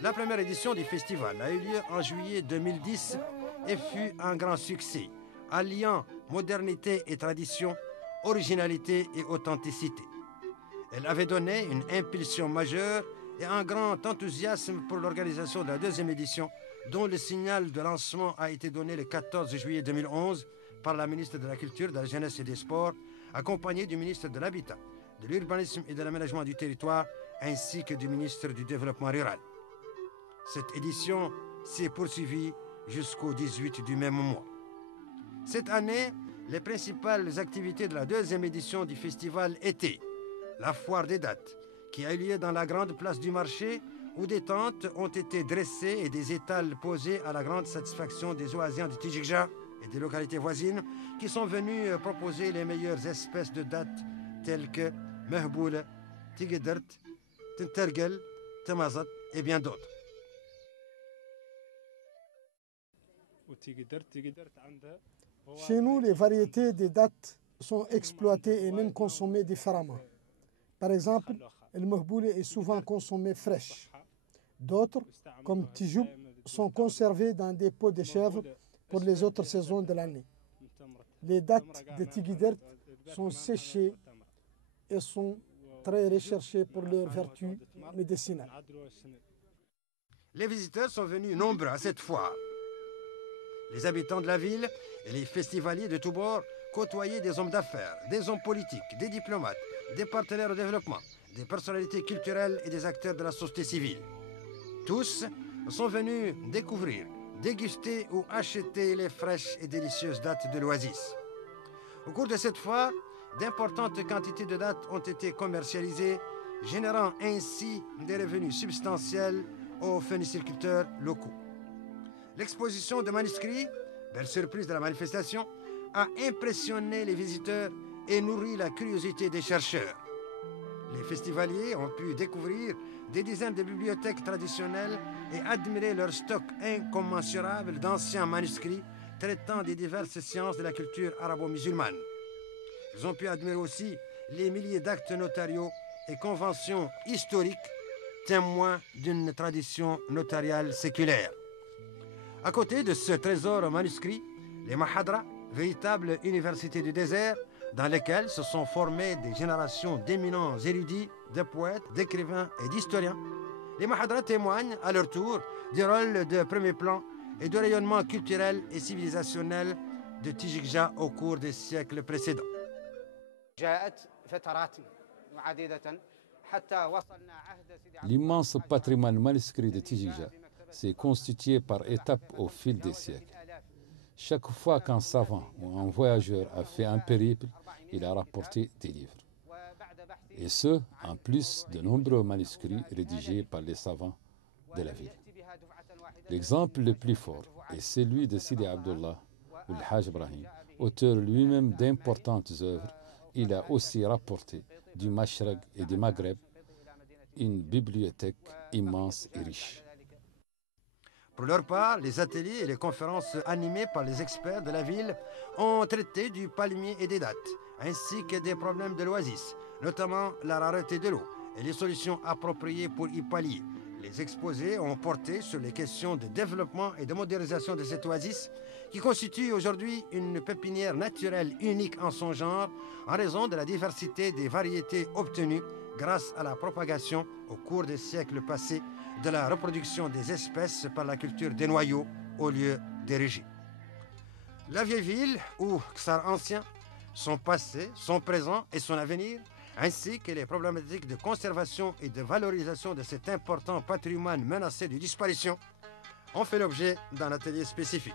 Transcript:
La première édition du festival a eu lieu en juillet 2010 et fut un grand succès, alliant modernité et tradition, originalité et authenticité. Elle avait donné une impulsion majeure et un grand enthousiasme pour l'organisation de la deuxième édition, dont le signal de lancement a été donné le 14 juillet 2011 par la ministre de la Culture, de la Jeunesse et des Sports, accompagnée du ministre de l'Habitat, de l'Urbanisme et de l'Aménagement du Territoire, ainsi que du ministre du Développement rural. Cette édition s'est poursuivie jusqu'au 18 du même mois. Cette année, les principales activités de la deuxième édition du festival étaient la foire des dates, qui a eu lieu dans la grande place du marché, où des tentes ont été dressées et des étals posés à la grande satisfaction des Oasiens de Tijikja et des localités voisines, qui sont venus proposer les meilleures espèces de dates telles que Mehboula, Tigidert, Tintergel, Tamazat et bien d'autres. Chez nous, les variétés des dattes sont exploitées et même consommées différemment. Par exemple, le mehboulé est souvent consommé fraîche. D'autres, comme tijoub, sont conservées dans des pots de chèvre pour les autres saisons de l'année. Les dattes de Tigidert sont séchées et sont très recherchées pour leurs vertus médicinales. Les visiteurs sont venus nombreux à cette foire. Les habitants de la ville et les festivaliers de tous bords côtoyaient des hommes d'affaires, des hommes politiques, des diplomates, des partenaires au développement, des personnalités culturelles et des acteurs de la société civile. Tous sont venus découvrir, déguster ou acheter les fraîches et délicieuses dattes de l'Oasis. Au cours de cette foire, d'importantes quantités de dattes ont été commercialisées, générant ainsi des revenus substantiels aux phéniciculteurs locaux. L'exposition de manuscrits, belle surprise de la manifestation, a impressionné les visiteurs et nourri la curiosité des chercheurs. Les festivaliers ont pu découvrir des dizaines de bibliothèques traditionnelles et admirer leur stock incommensurable d'anciens manuscrits traitant des diverses sciences de la culture arabo-musulmane. Ils ont pu admirer aussi les milliers d'actes notariaux et conventions historiques, témoins d'une tradition notariale séculaire. À côté de ce trésor manuscrit, les Mahadras, véritables universités du désert, dans lesquelles se sont formées des générations d'éminents érudits, de poètes, d'écrivains et d'historiens. Les Mahadras témoignent à leur tour du rôle de premier plan et du rayonnement culturel et civilisationnel de Tijikja au cours des siècles précédents. L'immense patrimoine manuscrit de Tijikja s'est constitué par étapes au fil des siècles. Chaque fois qu'un savant ou un voyageur a fait un périple, il a rapporté des livres. Et ce, en plus de nombreux manuscrits rédigés par les savants de la ville. L'exemple le plus fort est celui de Sidi Abdullah ou le Hajj Ibrahim, auteur lui-même d'importantes œuvres. Il a aussi rapporté du Mashraq et du Maghreb une bibliothèque immense et riche. Pour leur part, les ateliers et les conférences animées par les experts de la ville ont traité du palmier et des dattes, ainsi que des problèmes de l'oasis, notamment la rareté de l'eau et les solutions appropriées pour y pallier. Les exposés ont porté sur les questions de développement et de modernisation de cette oasis, qui constitue aujourd'hui une pépinière naturelle unique en son genre, en raison de la diversité des variétés obtenues grâce à la propagation au cours des siècles passés de la reproduction des espèces par la culture des noyaux au lieu des régis. La vieille ville, ou Ksar ancien, son passé, son présent et son avenir, ainsi que les problématiques de conservation et de valorisation de cet important patrimoine menacé de disparition, ont fait l'objet d'un atelier spécifique.